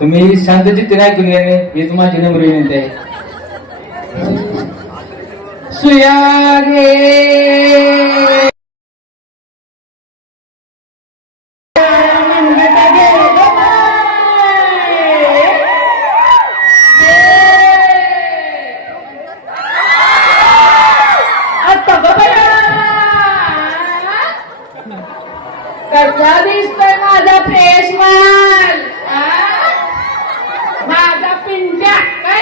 तुम्ही शांत चित्ते ऐकून घ्या हेच माझी नम्र विनंती आहे. सुया घे कसा दिसतोय माझा फ्रेश माल माझा पिंट्या काय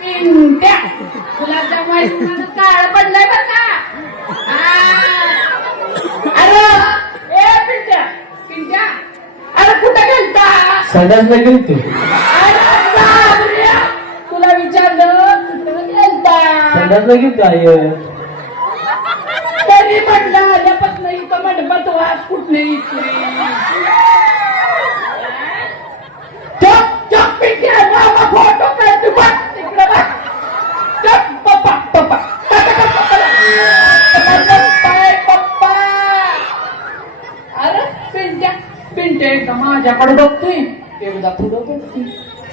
पिंट्या तुला जमाय काळ पडलाय बर का अरे ए पिंट्या पिंट्या अरे कुठं गेलता संडासला गेलतो. तुला विचारलं कुठं गेलता संडासला गेलतो आई. तरी म्हटलं आल्यापासून इथं मंडपात वास कुठले इथे फोटो काय तू बघ तिकडे बघ पप्पा पप्पा पप्पा अरे पिंट्या पिंट्या एकदा माझ्याकडे बघतोय एकदा पुढं बघतोय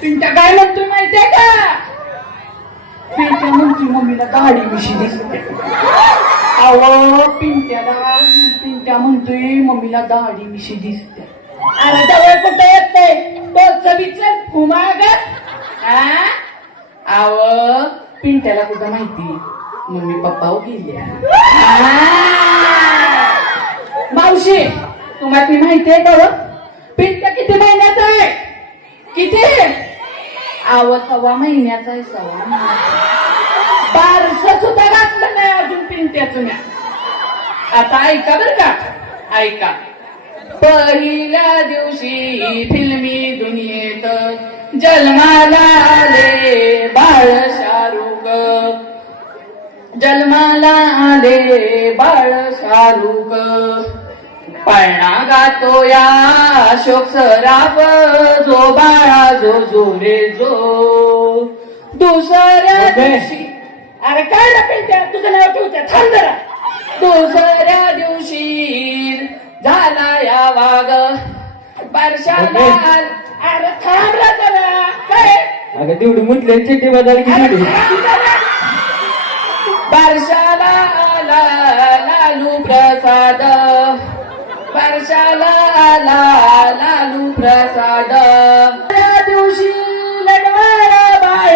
पिंट्या काय म्हणतोय माहितीये का पिंट्या म्हणतोय मम्मीला दाढी मिशी दिसते अहो पिंट्या म्हणतोय मम्मीला दाढी मिशी दिसते अरे जवळ कुठे येते बोलचं बिचल फुमाग अव पिंट्याला कुठं माहिती मम्मी पप्पा गेल्या मावशी तुम्हाला माहितीये का पिंट्या किती महिन्याचा आहे किती अव 6 महिन्याचा आहे 6 महिन्याचा बारस सुद्धा घातलं नाही अजून पिंट्याचं नाही आता ऐका बर का ऐका पहिल्या दिवशी फिल्मी दुनियेत जन्माला आले बाळ शाहरुख जन्माला आले बाळ शाहरुख पळणा गातो या अशोक सराफ जो बाळा जो जो रे जो दुसऱ्या दिवशी अरे काय ना पिंट्या तुझं नाव ठेवत्या थांब जरा दुसऱ्या दिवशी झाला या वाघ वर्षाला अरे थांबला जरा काय अगं तेवढी म्हटले चिठ्ठी बदल की वर्षाला आला लालू प्रसाद वर्षाला आला लालू प्रसाद त्या दिवशी लढवाला बाळ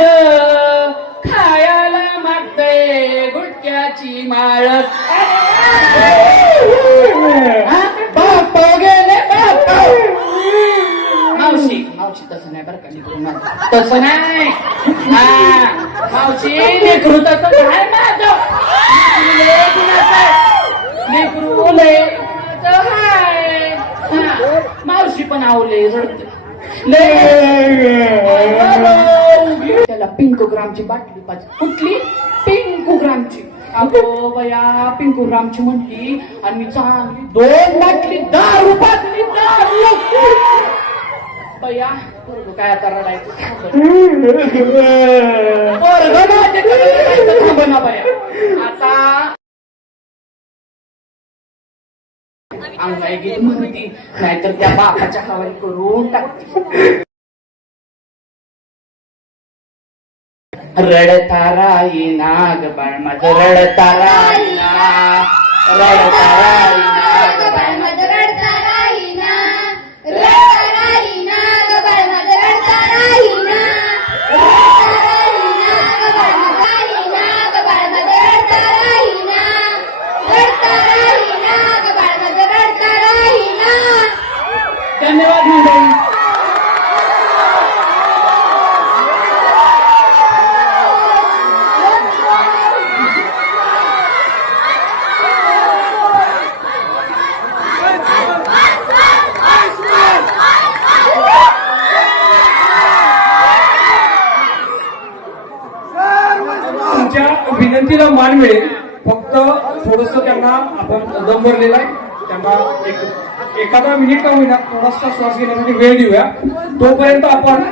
खायला मागतय गुटक्याची माळ बाप गेले बाप मावशी मावशी तसं नाही बरं का तसं नाही मावशी लेकरू तसं काय माझं लेकरू हाय मावशी पण आवले रडते त्याला पिंकोग्रामची बाटली पाहिजे कुठली पिंकोग्रामची अगो बया पिंकोग्रामची म्हटली आणि मी चांगली 2 बाटली दारू पाजली दारू बया काय आता रडायचं थांबना बया आता अंगाई गेली म्हणती नाहीतर त्या बापाच्या हवाली करून टाकते रडता राहीना ग बाळ माझं रडता राहीना रडता राहीना ग बाळ माझं रडता राहीना रडता राहीना ग बाळ माझं रडता राहीना रडता राहीना ग बाळ माझं राहीना ग बाळ माझं रडता राहीना रडता राहीना ग बाळ माझं रडता राहीना. धन्यवाद मंडळी. विनंतीला मान मिळेल फक्त थोडस त्यांना आपण दम भरलेला आहे त्यांना एखादा मिनिट का होईना थोडासा श्वास घेण्यासाठी वेळ देऊया तोपर्यंत आपण